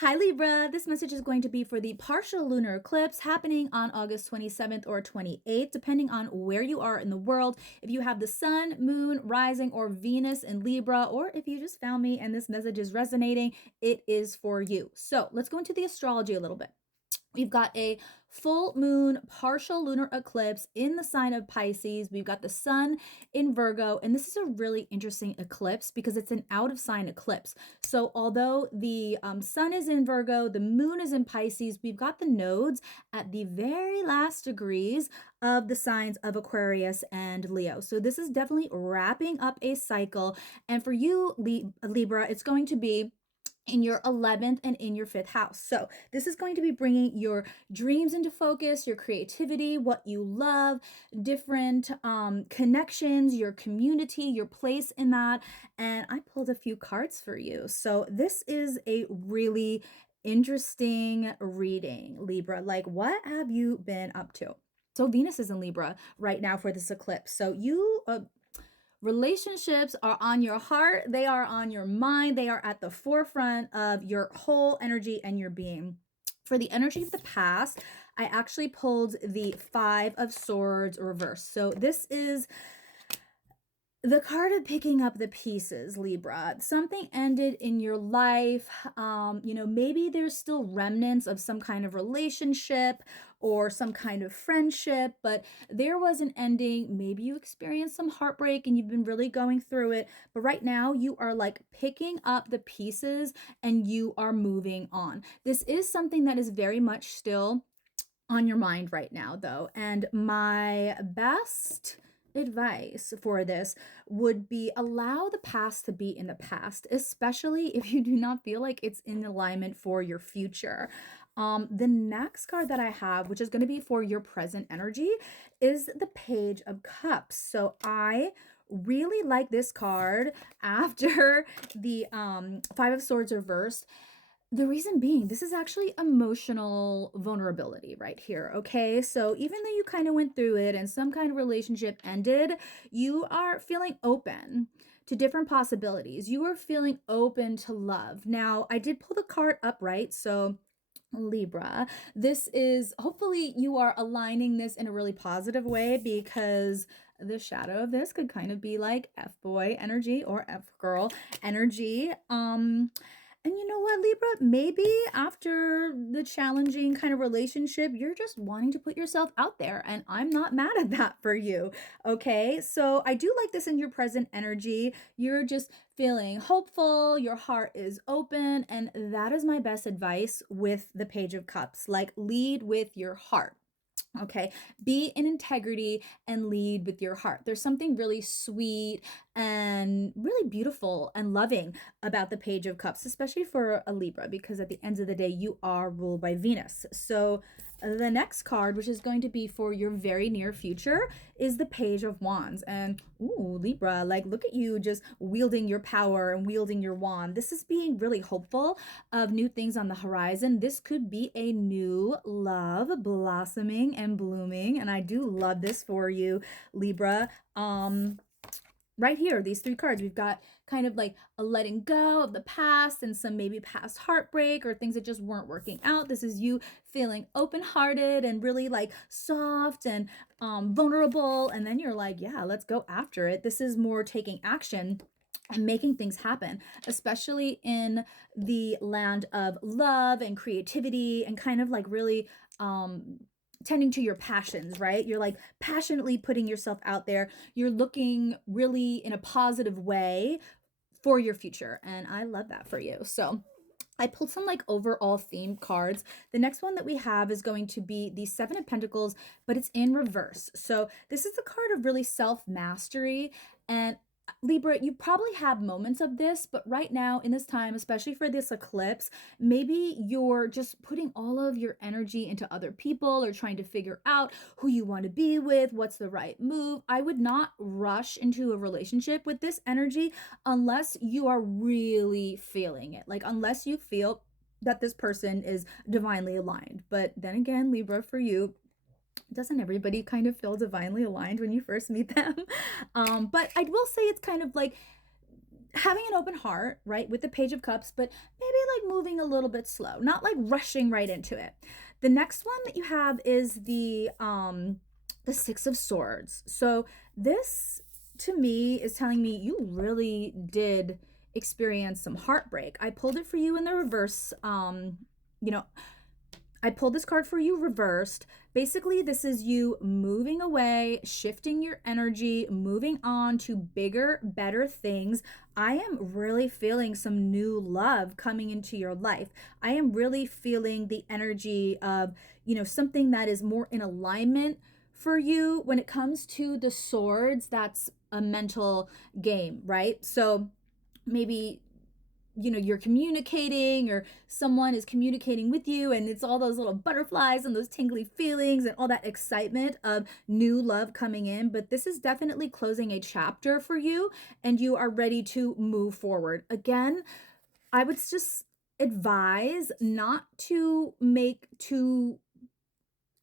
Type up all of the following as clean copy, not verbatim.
Hi Libra, this message is going to be for the partial lunar eclipse happening on August 27th or 28th, depending on where you are in the world. If you have the sun, moon, rising, or Venus in Libra, or if you just found me and this message is resonating, it is for you. So let's go into the astrology a little bit. We've got a full moon partial lunar eclipse in the sign of Pisces. We've got the sun in Virgo, and this is a really interesting eclipse because it's an out of sign eclipse. So although the sun is in Virgo, the moon is in Pisces, we've got the nodes at the very last degrees of the signs of Aquarius and Leo. So this is definitely wrapping up a cycle. And for you, Libra, it's going to be in your 11th and in your 5th house. So this is going to be bringing your dreams into focus, your creativity, what you love, different connections, your community, your place in that. And I pulled a few cards for you. So this is a really interesting reading, Libra. Like, what have you been up to? So Venus is in Libra right now for this eclipse. So you relationships are on your heart, they are on your mind, they are at the forefront of your whole energy and your being. For the energy of the past, I actually pulled the Five of Swords reverse. So this is the card of picking up the pieces, Libra. Something ended in your life. Maybe there's still remnants of some kind of relationship or some kind of friendship, but there was an ending. Maybe you experienced some heartbreak and you've been really going through it. But right now you are like picking up the pieces and you are moving on. This is something that is very much still on your mind right now, though. And my best advice for this would be allow the past to be in the past, especially if you do not feel like it's in alignment for your future. The next card that I have, which is going to be for your present energy, is the Page of Cups. So I really like this card after the Five of Swords reversed. The reason being, this is actually emotional vulnerability right here, okay? So even though you kind of went through it and some kind of relationship ended, you are feeling open to different possibilities. You are feeling open to love. Now, I did pull the card upright, so Libra, this is hopefully you are aligning this in a really positive way because the shadow of this could kind of be like F boy energy or F girl energy. And you know what, Libra? Maybe after the challenging kind of relationship, you're just wanting to put yourself out there, and I'm not mad at that for you. Okay, so I do like this in your present energy. You're just feeling hopeful, your heart is open, and that is my best advice with the Page of Cups. Like, lead with your heart. Okay, be in integrity and lead with your heart. There's something really sweet and really beautiful and loving about the Page of Cups, especially for a Libra, because at the end of the day, you are ruled by Venus. So the next card, which is going to be for your very near future, is the Page of Wands. And ooh, Libra, like, look at you just wielding your power and wielding your wand. This is being really hopeful of new things on the horizon. This could be a new love blossoming and blooming, and I do love this for you, Libra. Right here, these three cards, we've got kind of like a letting go of the past and some maybe past heartbreak or things that just weren't working out. This is you feeling open-hearted and really like soft and vulnerable, and then you're like, yeah, let's go after it. This is more taking action and making things happen, especially in the land of love and creativity and kind of like really tending to your passions, right? You're like passionately putting yourself out there. You're looking really in a positive way for your future. And I love that for you. So I pulled some like overall theme cards. The next one that we have is going to be the Seven of Pentacles, but it's in reverse. So this is a card of really self-mastery. And Libra, you probably have moments of this, but right now in this time, especially for this eclipse, maybe you're just putting all of your energy into other people or trying to figure out who you want to be with, what's the right move. I would not rush into a relationship with this energy unless you are really feeling it. Like, unless you feel that this person is divinely aligned. But then again, Libra, for you, doesn't everybody kind of feel divinely aligned when you first meet them? But I will say it's kind of like having an open heart, right, with the Page of Cups, but maybe like moving a little bit slow, not like rushing right into it. The next one that you have is the Six of Swords. So this to me is telling me you really did experience some heartbreak. I pulled it for you in the reverse. You know, I pulled this card for you reversed. Basically, this is you moving away, shifting your energy, moving on to bigger, better things. I am really feeling some new love coming into your life. I am really feeling the energy of, something that is more in alignment for you. When it comes to the swords, that's a mental game, right? So maybe you're communicating, or someone is communicating with you, and it's all those little butterflies and those tingly feelings and all that excitement of new love coming in. But this is definitely closing a chapter for you, and you are ready to move forward. Again, I would just advise not to make too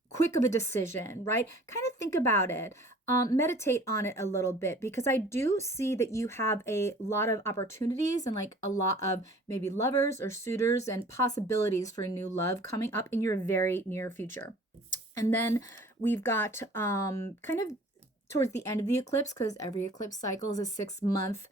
quick of a decision, right? Kind of think about it. Meditate on it a little bit, because I do see that you have a lot of opportunities and like a lot of maybe lovers or suitors and possibilities for new love coming up in your very near future. And then we've got kind of towards the end of the eclipse, because every eclipse cycle is a 6-month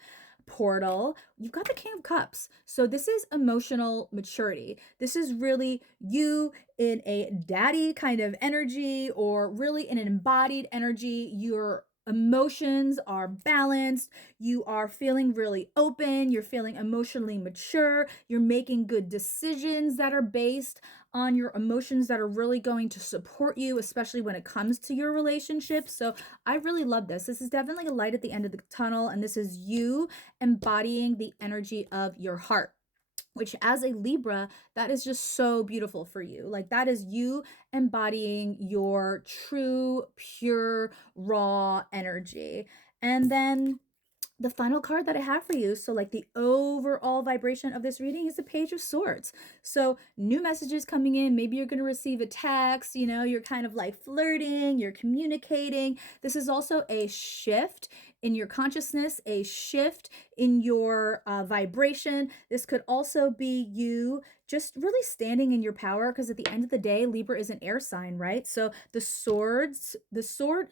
portal. You've got the King of Cups. So this is emotional maturity. This is really you in a daddy kind of energy, or really in an embodied energy. Your emotions are balanced. You are feeling really open. You're feeling emotionally mature. You're making good decisions that are based on your emotions, that are really going to support you, especially when it comes to your relationships. So I really love this. This is definitely a light at the end of the tunnel, and this is you embodying the energy of your heart, which as a Libra, that is just so beautiful for you. Like, that is you embodying your true, pure, raw energy. And then the final card that I have for you, so like the overall vibration of this reading, is the Page of Swords. So new messages coming in. Maybe you're going to receive a text, you're kind of like flirting, you're communicating. This is also a shift in your consciousness, a shift in your vibration. This could also be you just really standing in your power, because at the end of the day, Libra is an air sign, right? So the sword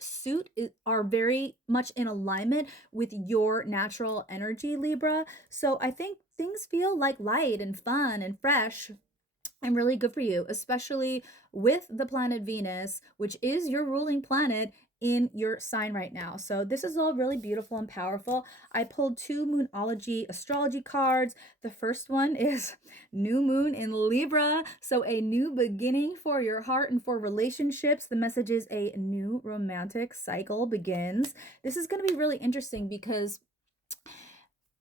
suit are very much in alignment with your natural energy, Libra. So I think things feel like light and fun and fresh and really good for you, especially with the planet Venus, which is your ruling planet in your sign right now. So this is all really beautiful and powerful. I pulled 2 Moonology astrology cards. The first one is New Moon in Libra, so a new beginning for your heart and for relationships. The message is a new romantic cycle begins. This is going to be really interesting, because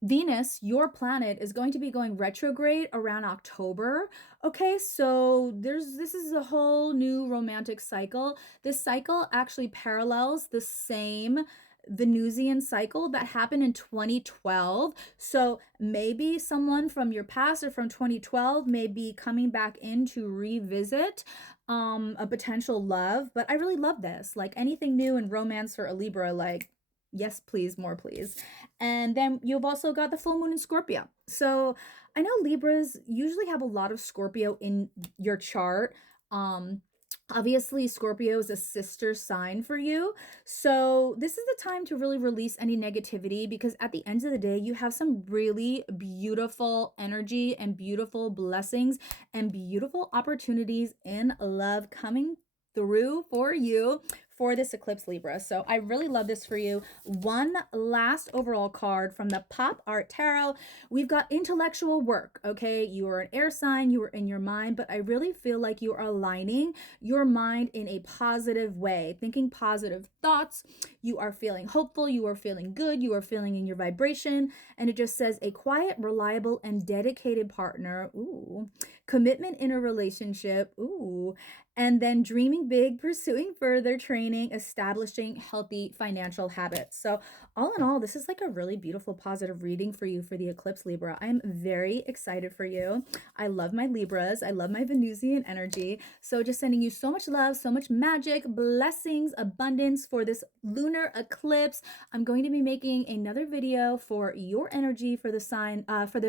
Venus, your planet, is going to be going retrograde around October. Okay, so this is a whole new romantic cycle. This cycle actually parallels the same Venusian cycle that happened in 2012. So maybe someone from your past or from 2012 may be coming back in to revisit a potential love. But I really love this. Like, anything new in romance for a Libra, like, yes, please, more please. And then you've also got the full moon in Scorpio. So I know Libras usually have a lot of Scorpio in your chart. Um, Obviously, Scorpio is a sister sign for you. So this is the time to really release any negativity, because at the end of the day, you have some really beautiful energy and beautiful blessings and beautiful opportunities in love coming through for you for this eclipse, Libra. So I really love this for you. One last overall card from the Pop Art Tarot. We've got intellectual work. Okay, you are an air sign, you are in your mind, but I really feel like you are aligning your mind in a positive way, thinking positive thoughts. You are feeling hopeful, you are feeling good, you are feeling in your vibration. And it just says a quiet, reliable, and dedicated partner. Ooh, commitment in a relationship. Ooh, and then dreaming big, pursuing further training, establishing healthy financial habits. So, all in all, this is like a really beautiful, positive reading for you for the eclipse, Libra. I'm very excited for you. I love my Libras. I love my Venusian energy. So, just sending you so much love, so much magic, blessings, abundance for this lunar eclipse. I'm going to be making another video for your energy for the sign, for the